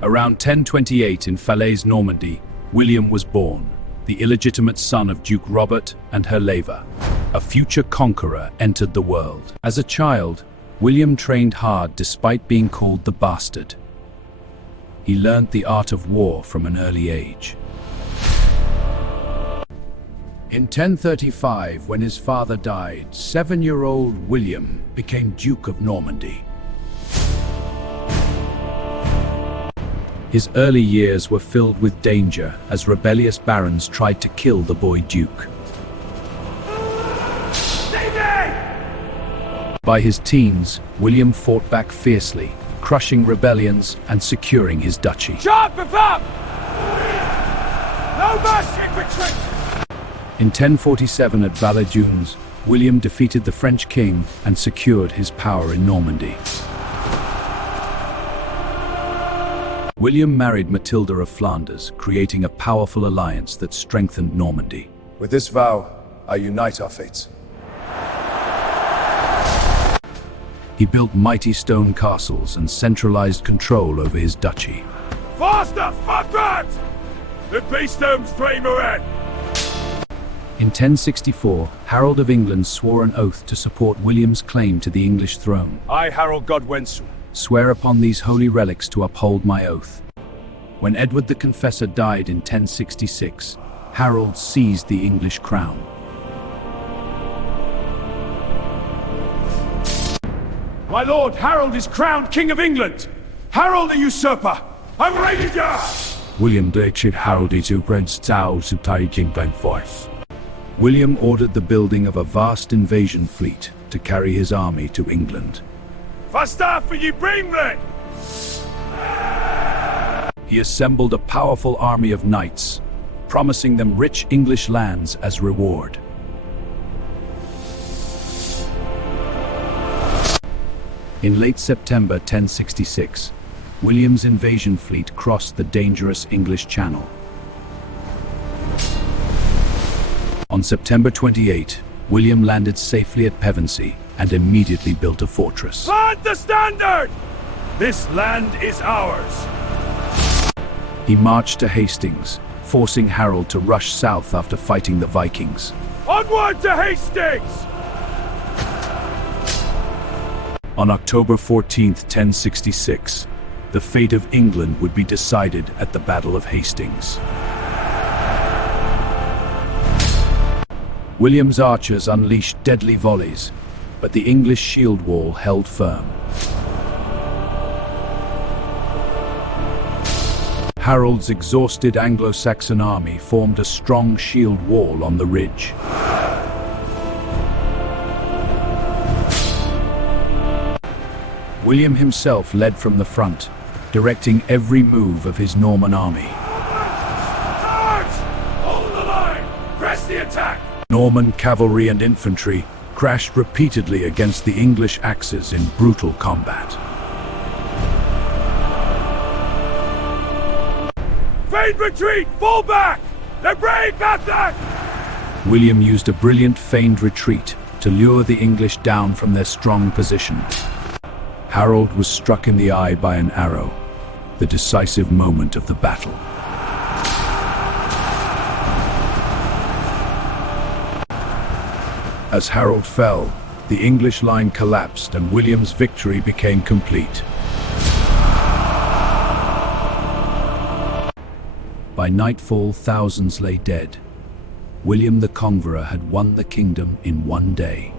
Around 1028 in Falaise, Normandy, William was born, the illegitimate son of Duke Robert and Herleva. A future conqueror entered the world. As a child, William trained hard despite being called the bastard. He learned the art of war from an early age. In 1035, when his father died, 7-year-old William became Duke of Normandy. His early years were filled with danger as rebellious barons tried to kill the boy duke. By his teens, William fought back fiercely, crushing rebellions and securing his duchy. Sharp him up! No mercy, retreat! In 1047 at Valais-Dunes, William defeated the French king and secured his power in Normandy. William married Matilda of Flanders, creating a powerful alliance that strengthened Normandy. With this vow, I unite our fates. He built mighty stone castles and centralized control over his duchy. Faster, fuckers! The beastdoms dream ahead! In 1064, Harold of England swore an oath to support William's claim to the English throne. I, Harold Godwinson, Swear upon these holy relics to uphold my oath. When Edward the Confessor died in 1066, Harold seized the English crown. My lord, Harold is crowned King of England! Harold the usurper! I'm ready to... William directed Harold to Prince Charles to take England forth. William ordered the building of a vast invasion fleet to carry his army to England. Faster for you Brimley! He assembled a powerful army of knights, promising them rich English lands as reward. In late September 1066, William's invasion fleet crossed the dangerous English Channel. On September 28, William landed safely at Pevensey and immediately built a fortress. Plant the standard! This land is ours! He marched to Hastings, forcing Harold to rush south after fighting the Vikings. Onward to Hastings! On October 14, 1066, the fate of England would be decided at the Battle of Hastings. William's archers unleashed deadly volleys, but the English shield wall held firm. Harold's exhausted Anglo-Saxon army formed a strong shield wall on the ridge. William himself led from the front, directing every move of his Norman army. Charge! Hold the line! Press the attack! Norman cavalry and infantry crashed repeatedly against the English axes in brutal combat. Feign retreat! Fall back! They're brave back! William used a brilliant feigned retreat to lure the English down from their strong position. Harold was struck in the eye by an arrow, the decisive moment of the battle. As Harold fell, the English line collapsed and William's victory became complete. By nightfall, thousands lay dead. William the Conqueror had won the kingdom in one day.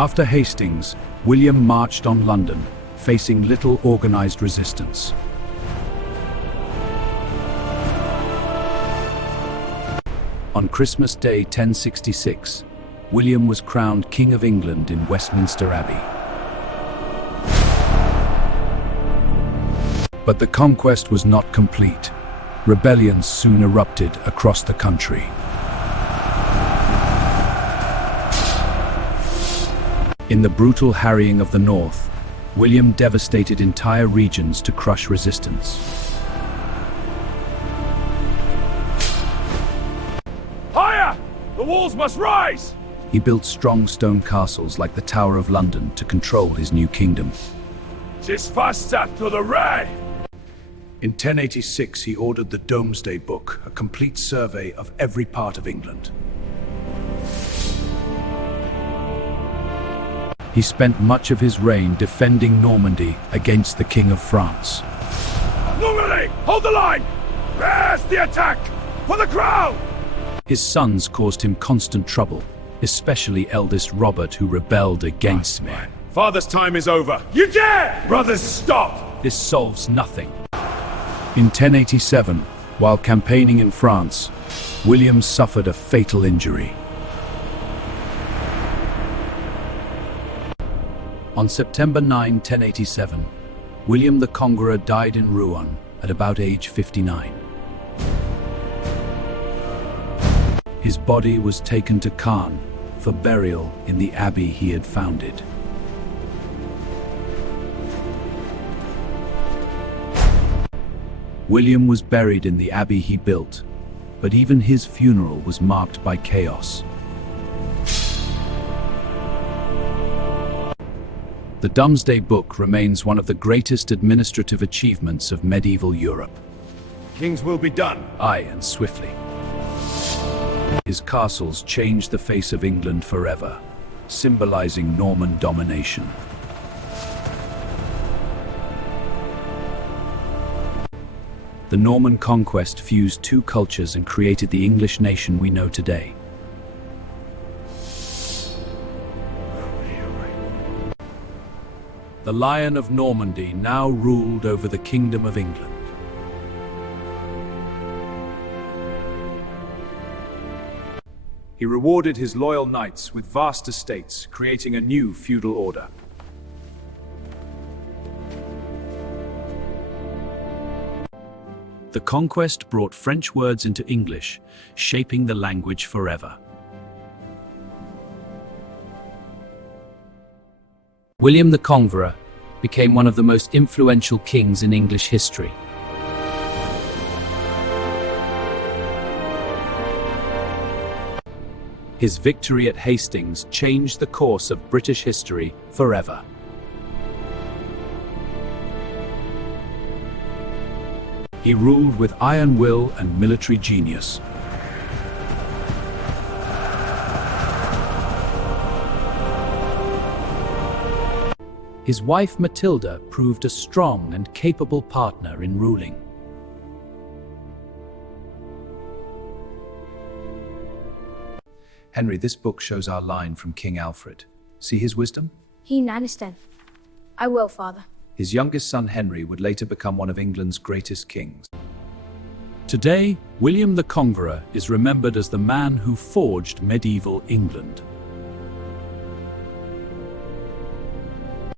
After Hastings, William marched on London, facing little organized resistance. On Christmas Day 1066, William was crowned King of England in Westminster Abbey. But the conquest was not complete. Rebellions soon erupted across the country. In the brutal harrying of the North, William devastated entire regions to crush resistance. Higher! The walls must rise! He built strong stone castles like the Tower of London to control his new kingdom. 'Tis faster to the right! In 1086, he ordered the Domesday Book, a complete survey of every part of England. He spent much of his reign defending Normandy against the King of France. Normandy, hold the line! Where's the attack? For the crown! His sons caused him constant trouble, especially eldest Robert, who rebelled against me. Father's time is over. You dare! Brothers, stop! This solves nothing. In 1087, while campaigning in France, William suffered a fatal injury. On September 9, 1087, William the Conqueror died in Rouen at about age 59. His body was taken to Caen for burial in the abbey he had founded. William was buried in the abbey he built, but even his funeral was marked by chaos. The Domesday Book remains one of the greatest administrative achievements of medieval Europe. Kings will be done. Aye, and swiftly. His castles changed the face of England forever, symbolizing Norman domination. The Norman Conquest fused two cultures and created the English nation we know today. The Lion of Normandy now ruled over the Kingdom of England. He rewarded his loyal knights with vast estates, creating a new feudal order. The conquest brought French words into English, shaping the language forever. William the Conqueror became one of the most influential kings in English history. His victory at Hastings changed the course of British history forever. He ruled with iron will and military genius. His wife Matilda proved a strong and capable partner in ruling. Henry, this book shows our line from King Alfred. See his wisdom? He understand. I will, father. His youngest son Henry would later become one of England's greatest kings. Today, William the Conqueror is remembered as the man who forged medieval England.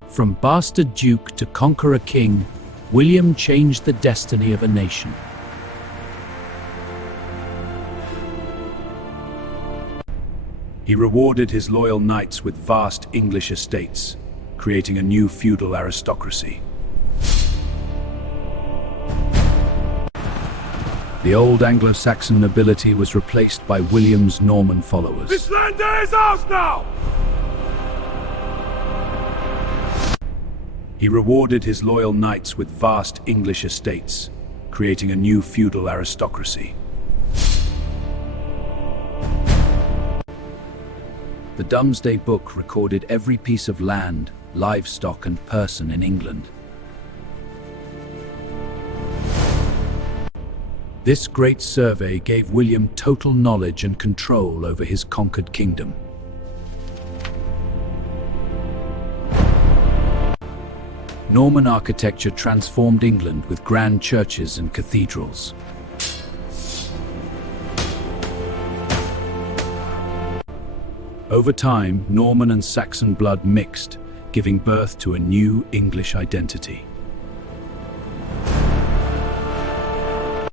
From bastard duke to conqueror king, William changed the destiny of a nation. He rewarded his loyal knights with vast English estates, creating a new feudal aristocracy. The old Anglo-Saxon nobility was replaced by William's Norman followers. This land is ours now! He rewarded his loyal knights with vast English estates, creating a new feudal aristocracy. The Domesday Book recorded every piece of land, livestock, and person in England. This great survey gave William total knowledge and control over his conquered kingdom. Norman architecture transformed England with grand churches and cathedrals. Over time, Norman and Saxon blood mixed, giving birth to a new English identity.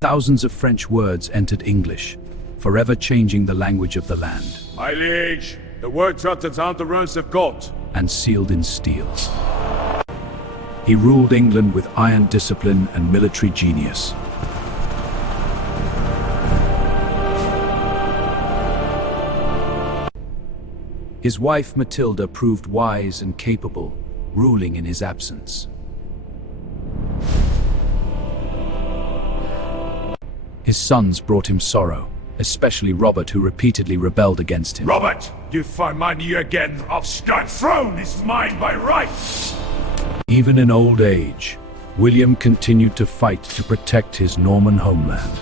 Thousands of French words entered English, forever changing the language of the land. My liege, the words uttered are the words of God. And sealed in steel. He ruled England with iron discipline and military genius. His wife Matilda proved wise and capable, ruling in his absence. His sons brought him sorrow, especially Robert, who repeatedly rebelled against him. Robert, if I mind you again, the throne is mine by right! Even in old age, William continued to fight to protect his Norman homeland.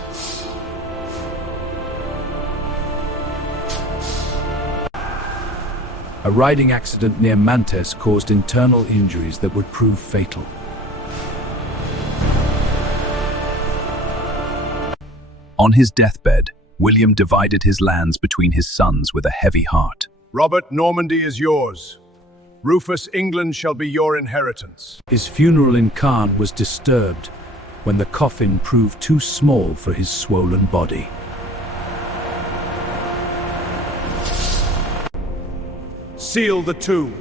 A riding accident near Mantes caused internal injuries that would prove fatal. On his deathbed, William divided his lands between his sons with a heavy heart. Robert, Normandy is yours. Rufus, England shall be your inheritance. His funeral in Caen was disturbed when the coffin proved too small for his swollen body. Seal the tomb.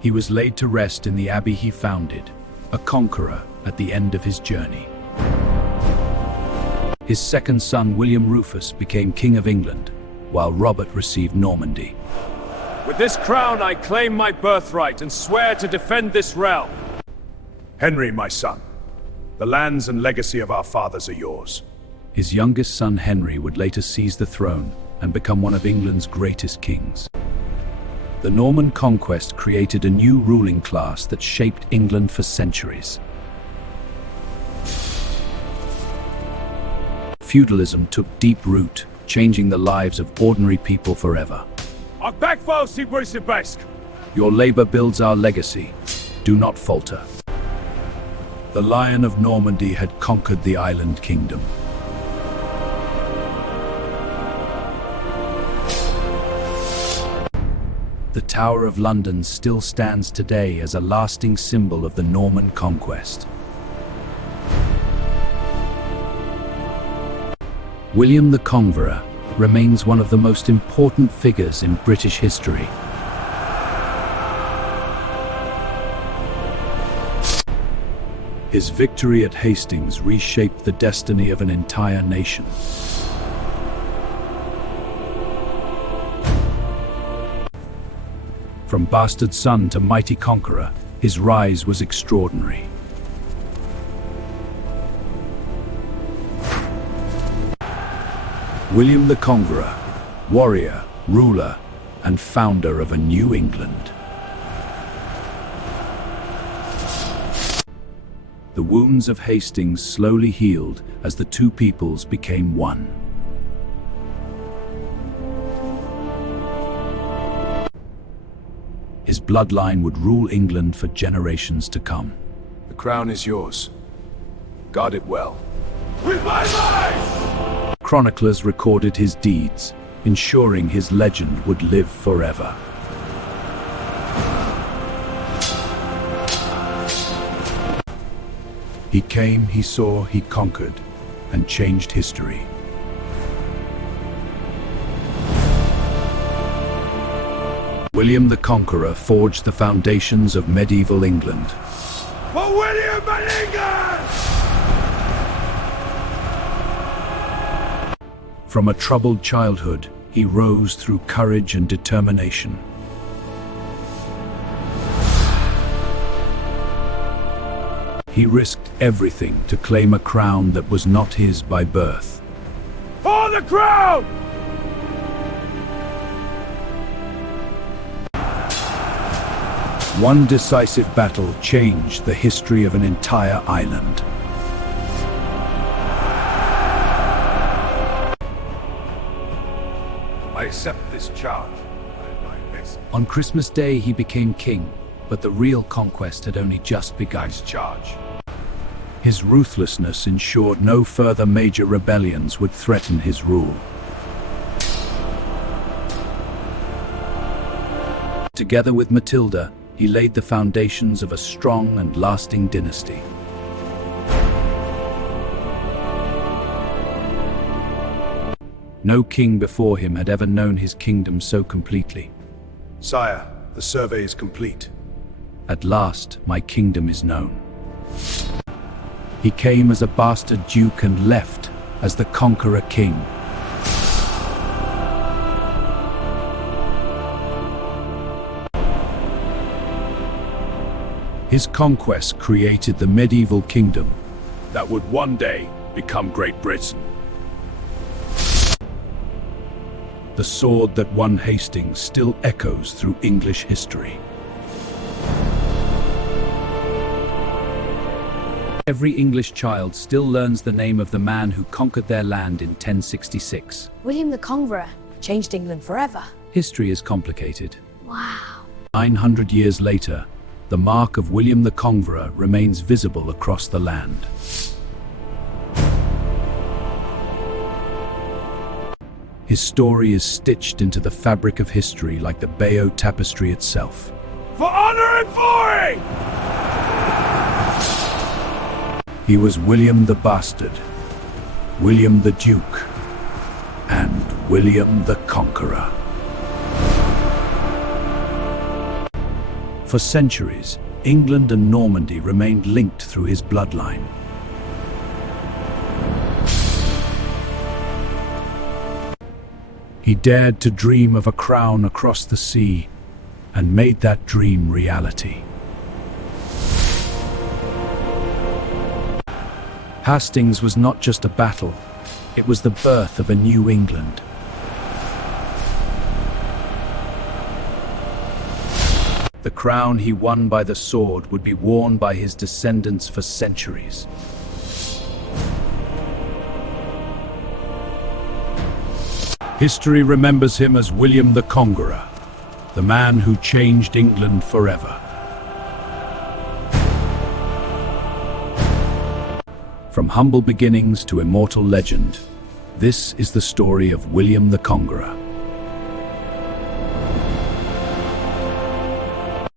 He was laid to rest in the abbey he founded, a conqueror at the end of his journey. His second son, William Rufus, became King of England, while Robert received Normandy. With this crown I claim my birthright and swear to defend this realm. Henry, my son, the lands and legacy of our fathers are yours. His youngest son, Henry, would later seize the throne and become one of England's greatest kings. The Norman Conquest created a new ruling class that shaped England for centuries. Feudalism took deep root, changing the lives of ordinary people forever. I'm back for si best. Your labor builds our legacy. Do not falter. The Lion of Normandy had conquered the island kingdom. The Tower of London still stands today as a lasting symbol of the Norman conquest. William the Conqueror remains one of the most important figures in British history. His victory at Hastings reshaped the destiny of an entire nation. From bastard son to mighty conqueror, his rise was extraordinary. William the Conqueror, warrior, ruler, and founder of a new England. The wounds of Hastings slowly healed as the two peoples became one. His bloodline would rule England for generations to come. The crown is yours. Guard it well. With my life! Chroniclers recorded his deeds, ensuring his legend would live forever. He came, he saw, he conquered, and changed history. William the Conqueror forged the foundations of medieval England. For William and England! From a troubled childhood, he rose through courage and determination. He risked everything to claim a crown that was not his by birth. For the crown! One decisive battle changed the history of an entire island. I accept this charge. On Christmas Day, he became king, but the real conquest had only just begun. Charge. His ruthlessness ensured no further major rebellions would threaten his rule. Together with Matilda, he laid the foundations of a strong and lasting dynasty. No king before him had ever known his kingdom so completely. Sire, the survey is complete. At last, my kingdom is known. He came as a bastard duke and left as the conqueror king. His conquest created the medieval kingdom that would one day become Great Britain. The sword that won Hastings still echoes through English history. Every English child still learns the name of the man who conquered their land in 1066. William the Conqueror changed England forever. History is complicated. Wow. 900 years later, the mark of William the Conqueror remains visible across the land. His story is stitched into the fabric of history like the Bayeux tapestry itself. For honor and glory! He was William the Bastard, William the Duke, and William the Conqueror. For centuries, England and Normandy remained linked through his bloodline. He dared to dream of a crown across the sea and made that dream reality. Hastings was not just a battle, it was the birth of a new England. The crown he won by the sword would be worn by his descendants for centuries. History remembers him as William the Conqueror, the man who changed England forever. From humble beginnings to immortal legend, this is the story of William the Conqueror.